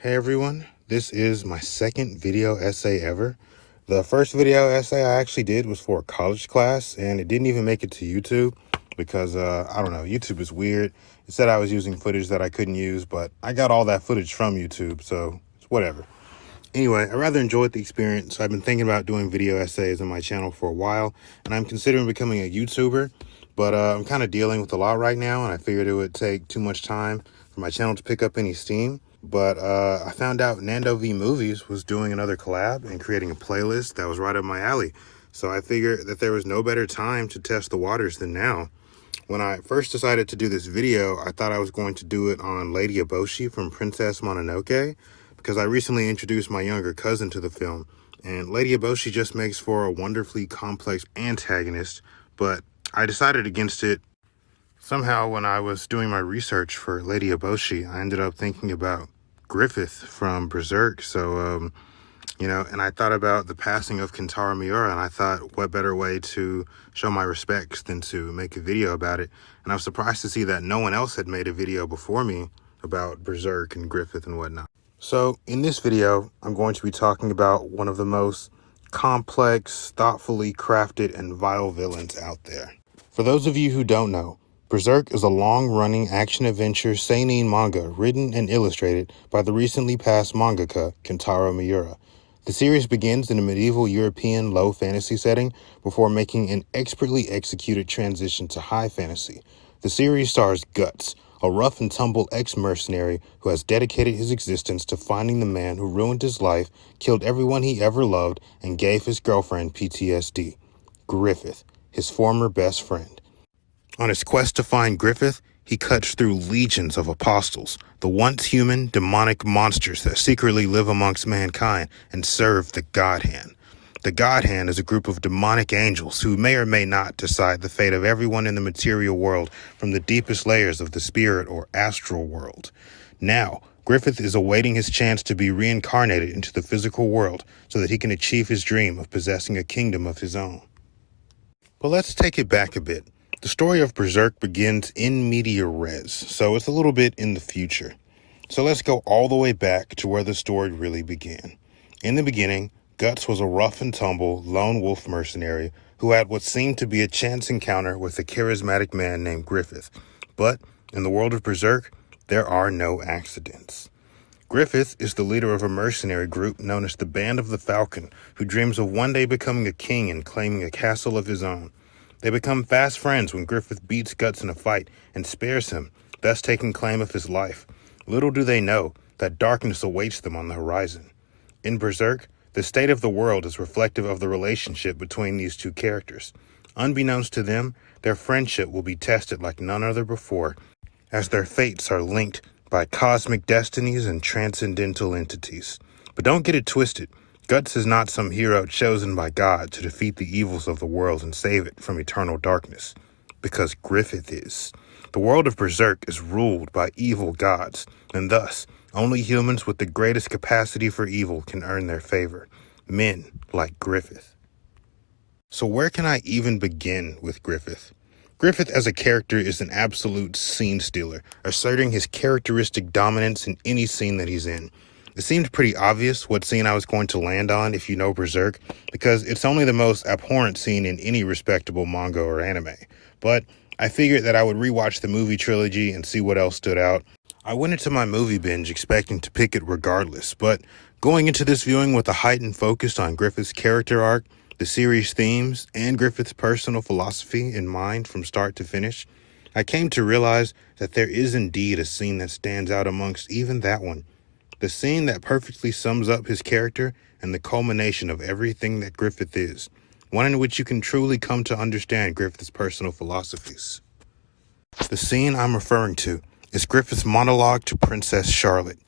Hey everyone, this is my second video essay ever. The first video essay I actually did was for a college class, and it didn't even make it to YouTube because, I don't know, YouTube is weird. It said I was using footage that I couldn't use, but I got all that footage from YouTube, so it's whatever. Anyway, I rather enjoyed the experience, so I've been thinking about doing video essays on my channel for a while, and I'm considering becoming a YouTuber, but I'm kind of dealing with a lot right now, and I figured it would take too much time for my channel to pick up any steam. But I found out Nando V Movies was doing another collab and creating a playlist that was right up my alley. So I figured that there was no better time to test the waters than now. When I first decided to do this video, I thought I was going to do it on Lady Eboshi from Princess Mononoke, because I recently introduced my younger cousin to the film, and Lady Eboshi just makes for a wonderfully complex antagonist, but I decided against it. Somehow, when I was doing my research for Lady Eboshi, I ended up thinking about Griffith from Berserk. So, and I thought about the passing of Kentaro Miura, and I thought, what better way to show my respects than to make a video about it? And I was surprised to see that no one else had made a video before me about Berserk and Griffith and whatnot. So, in this video, I'm going to be talking about one of the most complex, thoughtfully crafted, and vile villains out there. For those of you who don't know, Berserk is a long-running action-adventure seinen manga written and illustrated by the recently passed mangaka Kentaro Miura. The series begins in a medieval European low fantasy setting before making an expertly executed transition to high fantasy. The series stars Guts, a rough-and-tumble ex-mercenary who has dedicated his existence to finding the man who ruined his life, killed everyone he ever loved, and gave his girlfriend PTSD. Griffith, his former best friend. On his quest to find Griffith, he cuts through legions of apostles, the once human, demonic monsters that secretly live amongst mankind and serve the God Hand. The God Hand is a group of demonic angels who may or may not decide the fate of everyone in the material world from the deepest layers of the spirit or astral world. Now, Griffith is awaiting his chance to be reincarnated into the physical world so that he can achieve his dream of possessing a kingdom of his own. But let's take it back a bit. The story of Berserk begins in media res, so it's a little bit in the future. So let's go all the way back to where the story really began. In the beginning, Guts was a rough-and-tumble, lone wolf mercenary who had what seemed to be a chance encounter with a charismatic man named Griffith. But in the world of Berserk, there are no accidents. Griffith is the leader of a mercenary group known as the Band of the Falcon, who dreams of one day becoming a king and claiming a castle of his own. They become fast friends when Griffith beats Guts in a fight and spares him, thus taking claim of his life. Little do they know that darkness awaits them on the horizon. In Berserk, the state of the world is reflective of the relationship between these two characters. Unbeknownst to them, their friendship will be tested like none other before, as their fates are linked by cosmic destinies and transcendental entities. But don't get it twisted. Guts is not some hero chosen by God to defeat the evils of the world and save it from eternal darkness, because Griffith is. The world of Berserk is ruled by evil gods, and thus, only humans with the greatest capacity for evil can earn their favor. Men like Griffith. So where can I even begin with Griffith? Griffith as a character is an absolute scene stealer, asserting his characteristic dominance in any scene that he's in. It seemed pretty obvious what scene I was going to land on if you know Berserk, because it's only the most abhorrent scene in any respectable manga or anime. But I figured that I would rewatch the movie trilogy and see what else stood out. I went into my movie binge expecting to pick it regardless, but going into this viewing with a heightened focus on Griffith's character arc, the series themes, and Griffith's personal philosophy in mind from start to finish, I came to realize that there is indeed a scene that stands out amongst even that one. The scene that perfectly sums up his character and the culmination of everything that Griffith is. One in which you can truly come to understand Griffith's personal philosophies. The scene I'm referring to is Griffith's monologue to Princess Charlotte.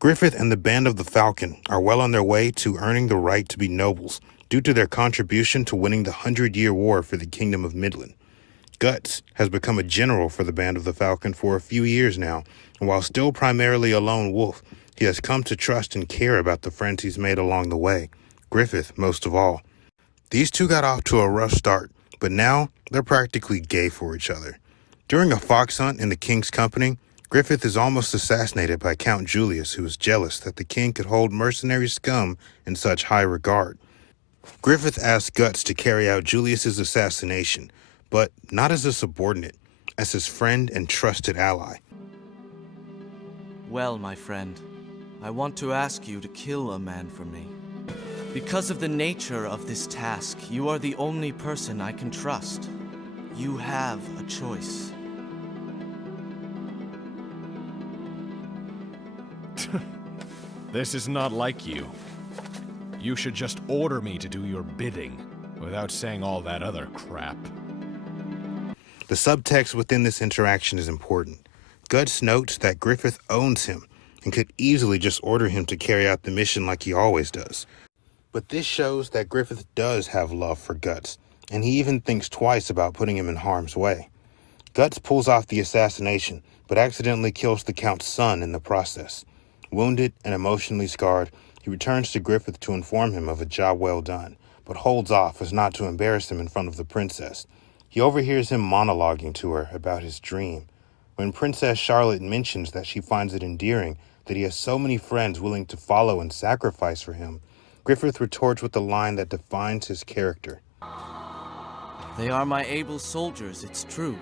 Griffith and the Band of the Falcon are well on their way to earning the right to be nobles due to their contribution to winning the 100-Year War for the Kingdom of Midland. Guts has become a general for the Band of the Falcon for a few years now, and while still primarily a lone wolf, he has come to trust and care about the friends he's made along the way, Griffith most of all. These two got off to a rough start, but now they're practically gay for each other. During a fox hunt in the king's company, Griffith is almost assassinated by Count Julius, who is jealous that the king could hold mercenary scum in such high regard. Griffith asks Guts to carry out Julius's assassination, but not as a subordinate, as his friend and trusted ally. Well, my friend, I want to ask you to kill a man for me. Because of the nature of this task, you are the only person I can trust. You have a choice. This is not like you. You should just order me to do your bidding, without saying all that other crap. The subtext within this interaction is important. Guts notes that Griffith owns him and could easily just order him to carry out the mission like he always does. But this shows that Griffith does have love for Guts, and he even thinks twice about putting him in harm's way. Guts pulls off the assassination, but accidentally kills the Count's son in the process. Wounded and emotionally scarred, he returns to Griffith to inform him of a job well done, but holds off as not to embarrass him in front of the princess. He overhears him monologuing to her about his dream. When Princess Charlotte mentions that she finds it endearing that he has so many friends willing to follow and sacrifice for him, Griffith retorts with the line that defines his character. They are my able soldiers, it's true.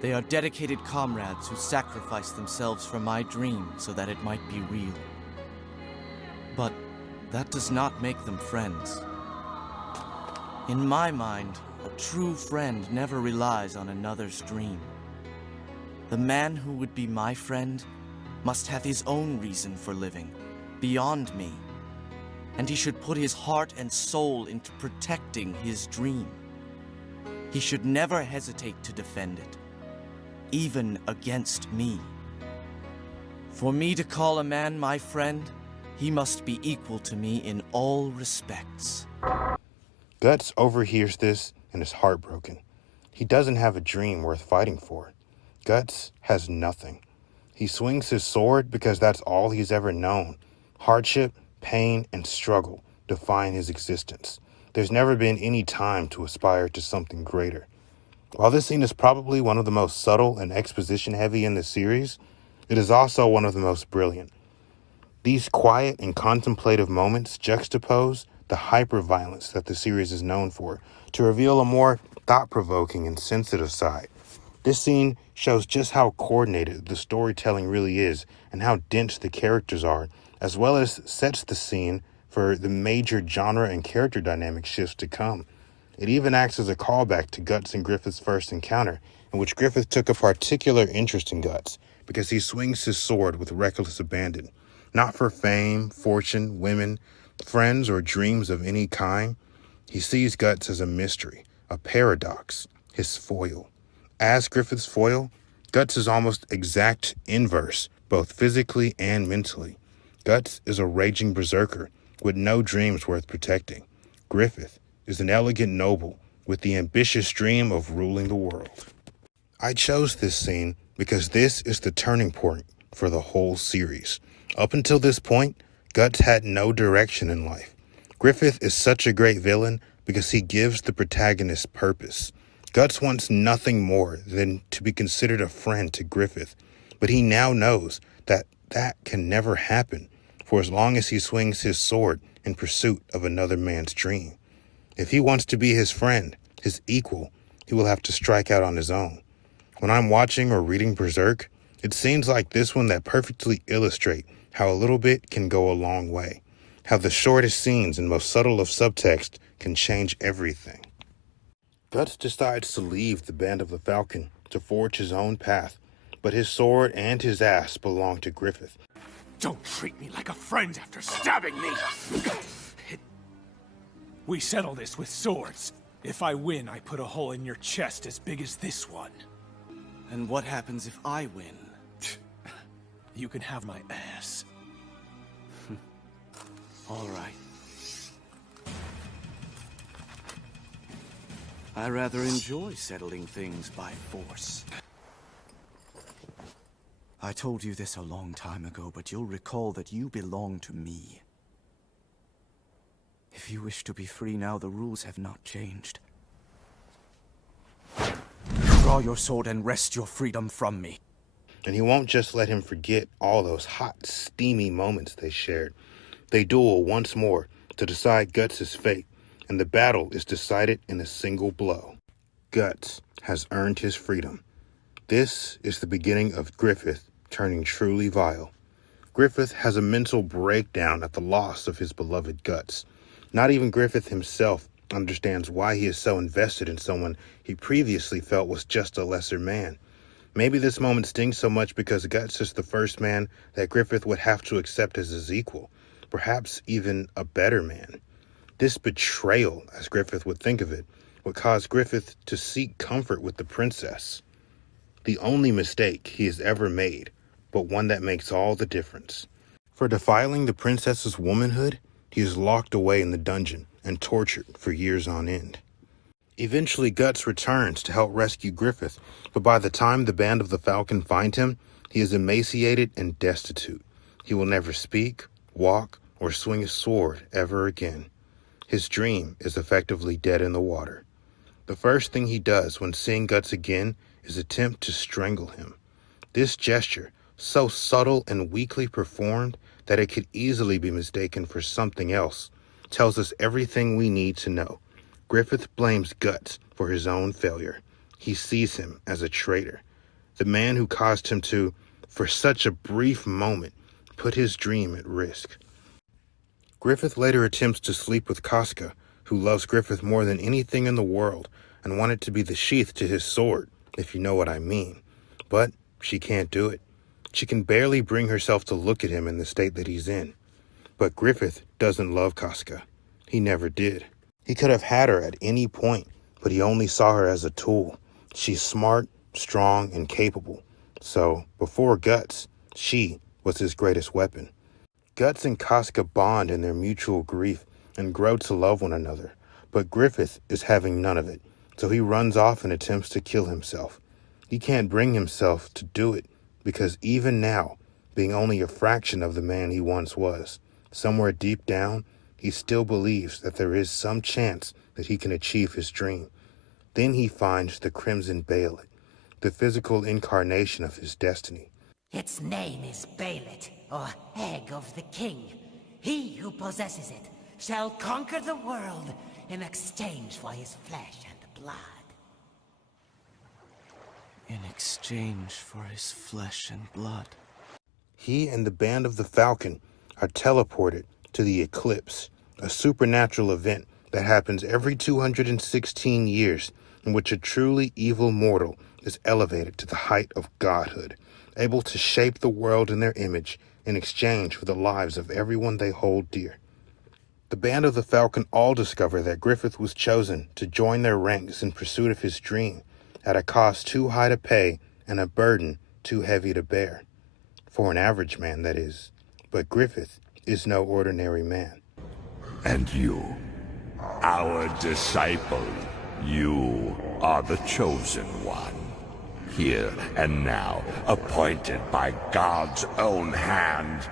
They are dedicated comrades who sacrifice themselves for my dream so that it might be real. But that does not make them friends. In my mind, a true friend never relies on another's dream. The man who would be my friend must have his own reason for living, beyond me. And he should put his heart and soul into protecting his dream. He should never hesitate to defend it, even against me. For me to call a man my friend, he must be equal to me in all respects. Guts overhears this and is heartbroken. He doesn't have a dream worth fighting for. Guts has nothing. He swings his sword because that's all he's ever known. Hardship, pain, and struggle define his existence. There's never been any time to aspire to something greater. While this scene is probably one of the most subtle and exposition-heavy in the series, it is also one of the most brilliant. These quiet and contemplative moments juxtapose the hyper-violence that the series is known for to reveal a more thought-provoking and sensitive side. This scene shows just how coordinated the storytelling really is and how dense the characters are, as well as sets the scene for the major genre and character dynamic shifts to come. It even acts as a callback to Guts and Griffith's first encounter, in which Griffith took a particular interest in Guts because he swings his sword with reckless abandon. Not for fame, fortune, women, friends, or dreams of any kind. He sees Guts as a mystery, a paradox, his foil. As Griffith's foil, Guts is almost exact inverse, both physically and mentally. Guts is a raging berserker with no dreams worth protecting. Griffith is an elegant noble with the ambitious dream of ruling the world. I chose this scene because this is the turning point for the whole series. Up until this point, Guts had no direction in life. Griffith is such a great villain because he gives the protagonist purpose. Guts wants nothing more than to be considered a friend to Griffith, but he now knows that that can never happen for as long as he swings his sword in pursuit of another man's dream. If he wants to be his friend, his equal, he will have to strike out on his own. When I'm watching or reading Berserk, it seems like this one that perfectly illustrate how a little bit can go a long way, how the shortest scenes and most subtle of subtext can change everything. Guts decides to leave the Band of the Falcon to forge his own path, but his sword and his ass belong to Griffith. Don't treat me like a friend after stabbing me! We settle this with swords. If I win, I put a hole in your chest as big as this one. And what happens if I win? You can have my ass. All right. I rather enjoy settling things by force. I told you this a long time ago, but you'll recall that you belong to me. If you wish to be free now, the rules have not changed. Draw your sword and wrest your freedom from me. and he won't just let him forget all those hot, steamy moments they shared. They duel once more to decide Guts' fate, and the battle is decided in a single blow. Guts has earned his freedom. This is the beginning of Griffith turning truly vile. Griffith has a mental breakdown at the loss of his beloved Guts. Not even Griffith himself understands why he is so invested in someone he previously felt was just a lesser man. Maybe this moment stings so much because Guts is the first man that Griffith would have to accept as his equal, perhaps even a better man. This betrayal, as Griffith would think of it, would cause Griffith to seek comfort with the princess. The only mistake he has ever made, but one that makes all the difference. For defiling the princess's womanhood, he is locked away in the dungeon and tortured for years on end. Eventually, Guts returns to help rescue Griffith, but by the time the Band of the Falcon find him, he is emaciated and destitute. He will never speak, walk, or swing a sword ever again. His dream is effectively dead in the water. The first thing he does when seeing Guts again is attempt to strangle him. This gesture, so subtle and weakly performed that it could easily be mistaken for something else, tells us everything we need to know. Griffith blames Guts for his own failure. He sees him as a traitor, the man who caused him to, for such a brief moment, put his dream at risk. Griffith later attempts to sleep with Casca, who loves Griffith more than anything in the world and wanted to be the sheath to his sword, if you know what I mean. But she can't do it. She can barely bring herself to look at him in the state that he's in. But Griffith doesn't love Casca. He never did. He could have had her at any point, but he only saw her as a tool. She's smart, strong, and capable. So, before Guts, she was his greatest weapon. Guts and Casca bond in their mutual grief and grow to love one another, but Griffith is having none of it, so he runs off and attempts to kill himself. He can't bring himself to do it, because even now, being only a fraction of the man he once was, somewhere deep down, he still believes that there is some chance that he can achieve his dream. Then he finds the Crimson Bayonet, the physical incarnation of his destiny. Its name is Bayonet, or Egg of the King. He who possesses it shall conquer the world in exchange for his flesh and blood. In exchange for his flesh and blood. He and the Band of the Falcon are teleported to the Eclipse, a supernatural event that happens every 216 years in which a truly evil mortal is elevated to the height of godhood, able to shape the world in their image in exchange for the lives of everyone they hold dear. The Band of the Falcon all discover that Griffith was chosen to join their ranks in pursuit of his dream, at a cost too high to pay and a burden too heavy to bear. For an average man, that is. But Griffith is no ordinary man. And you, our disciple, you are the chosen one. Here and now, appointed by God's own hand,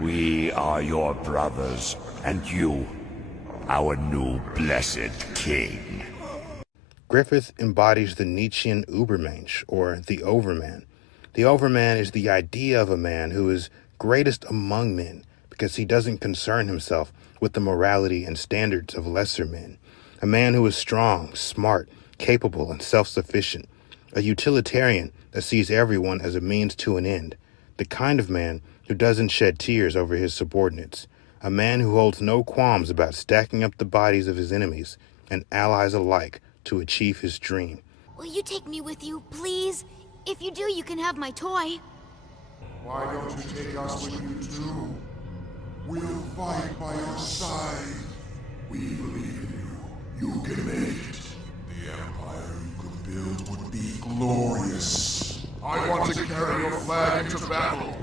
we are your brothers, and you, our new blessed king. Griffith embodies the Nietzschean Übermensch, or the Overman. The Overman is the idea of a man who is greatest among men because he doesn't concern himself with the morality and standards of lesser men. A man who is strong, smart, capable, and self-sufficient. A utilitarian that sees everyone as a means to an end. The kind of man who doesn't shed tears over his subordinates. A man who holds no qualms about stacking up the bodies of his enemies and allies alike to achieve his dream. Will you take me with you, please? If you do, you can have my toy. Why don't you take us with you too? We'll fight by your side. We believe in you. You can make it. The empire you could build would be glorious. I want to carry your flag into battle.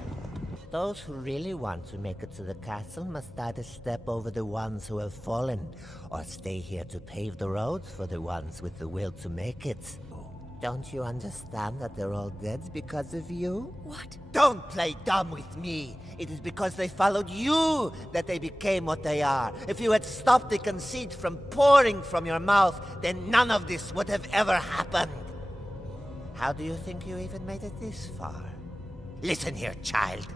Those who really want to make it to the castle must either step over the ones who have fallen, or stay here to pave the road for the ones with the will to make it. Don't you understand that they're all dead because of you? What? Don't play dumb with me! It is because they followed you that they became what they are. If you had stopped the conceit from pouring from your mouth, then none of this would have ever happened. How do you think you even made it this far? Listen here, child.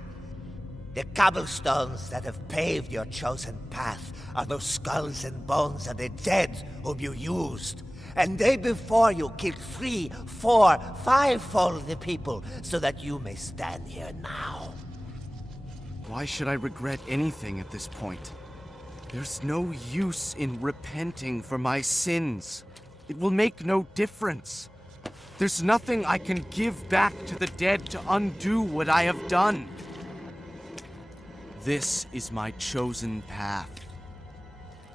The cobblestones that have paved your chosen path are those skulls and bones of the dead whom you used. And they before you killed 3, 4, 5-fold the people, so that you may stand here now. Why should I regret anything at this point? There's no use in repenting for my sins. It will make no difference. There's nothing I can give back to the dead to undo what I have done. This is my chosen path.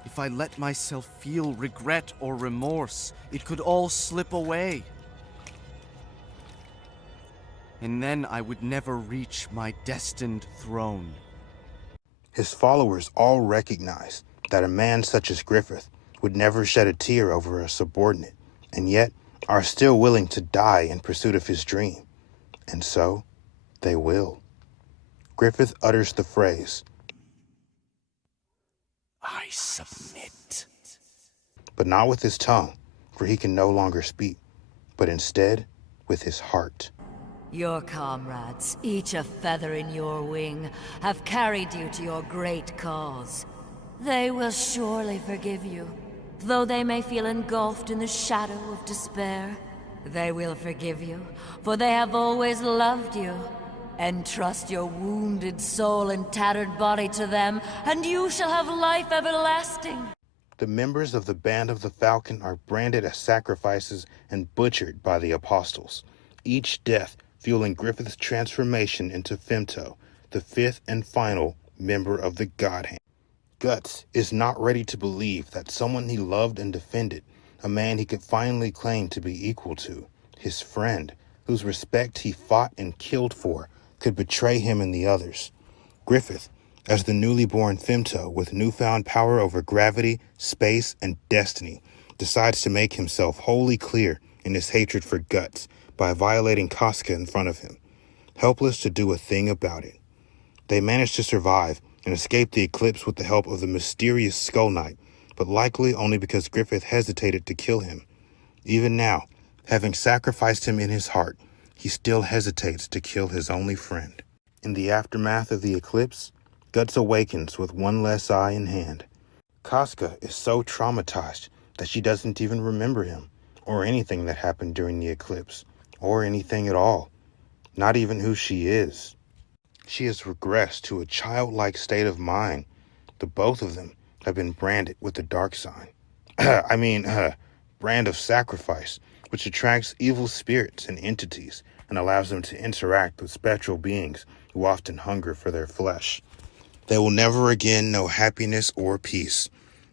If I let myself feel regret or remorse, it could all slip away. And then I would never reach my destined throne. His followers all recognize that a man such as Griffith would never shed a tear over a subordinate, and yet are still willing to die in pursuit of his dream. And so, they will. Griffith utters the phrase, I submit. but not with his tongue, for he can no longer speak, but instead with his heart. Your comrades, each a feather in your wing, have carried you to your great cause. They will surely forgive you, though they may feel engulfed in the shadow of despair. They will forgive you, for they have always loved you. Entrust your wounded soul and tattered body to them, and you shall have life everlasting. The members of the Band of the Falcon are branded as sacrifices and butchered by the apostles, each death fueling Griffith's transformation into Femto, the 5th and final member of the God Hand. Guts is not ready to believe that someone he loved and defended, a man he could finally claim to be equal to, his friend, whose respect he fought and killed for, could betray him and the others. Griffith, as the newly born Femto with newfound power over gravity, space, and destiny, decides to make himself wholly clear in his hatred for Guts by violating Casca in front of him, helpless to do a thing about it. They manage to survive and escape the eclipse with the help of the mysterious Skull Knight, but likely only because Griffith hesitated to kill him. Even now, having sacrificed him in his heart, he still hesitates to kill his only friend. In the aftermath of the eclipse, Guts awakens with one less eye in hand. Casca is so traumatized that she doesn't even remember him, or anything that happened during the eclipse, or anything at all, not even who she is. She has regressed to a childlike state of mind. The both of them have been branded with the dark sign. Brand of sacrifice, which attracts evil spirits and entities and allows them to interact with spectral beings who often hunger for their flesh. They will never again know happiness or peace.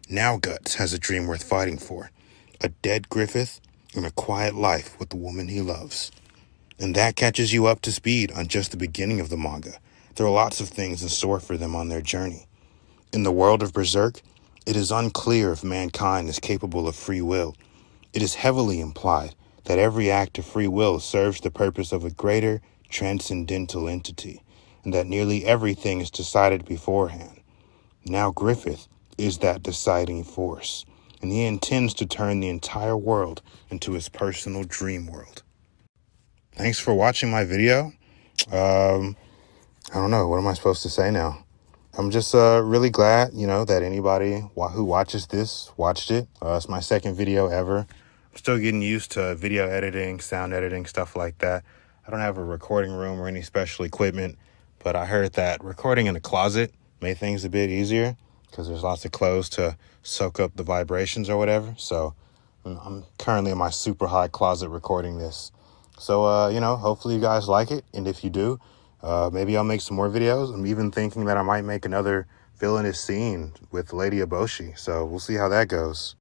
Now Guts has a dream worth fighting for, a dead Griffith and a quiet life with the woman he loves. And that catches you up to speed on just the beginning of the manga. There are lots of things in store for them on their journey. In the world of Berserk, it is unclear if mankind is capable of free will. It is heavily implied that every act of free will serves the purpose of a greater transcendental entity, and that nearly everything is decided beforehand. Now Griffith is that deciding force, and he intends to turn the entire world into his personal dream world. Thanks for watching my video. I don't know, what am I supposed to say now? I'm just really glad, that anybody who watches this watched it. It's my second video ever. I'm still getting used to video editing, sound editing, stuff like that. I don't have a recording room or any special equipment, but I heard that recording in a closet made things a bit easier because there's lots of clothes to soak up the vibrations or whatever. So I'm currently in my super high closet recording this. So, hopefully you guys like it. And if you do, maybe I'll make some more videos. I'm even thinking that I might make another villainous scene with Lady Eboshi. So we'll see how that goes.